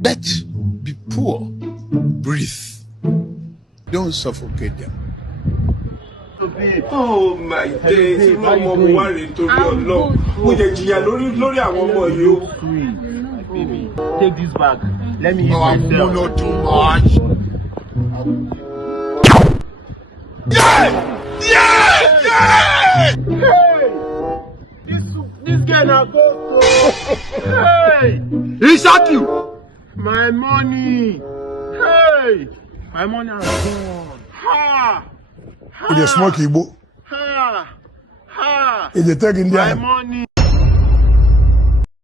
Bet, be poor, breathe. Don't suffocate them. Oh my days, you know mo worry to your love. Mo jẹ jìyà lórí àwọn ọmọ yìí o. Baby, take this bag. Let me use No, I'm myself. not too much. Hey! This guy now go so. Hey! He shot you. My money. Hey! My money is gone. Ha! It's a smoky book. Ha! Ha! It's a taking My down. money.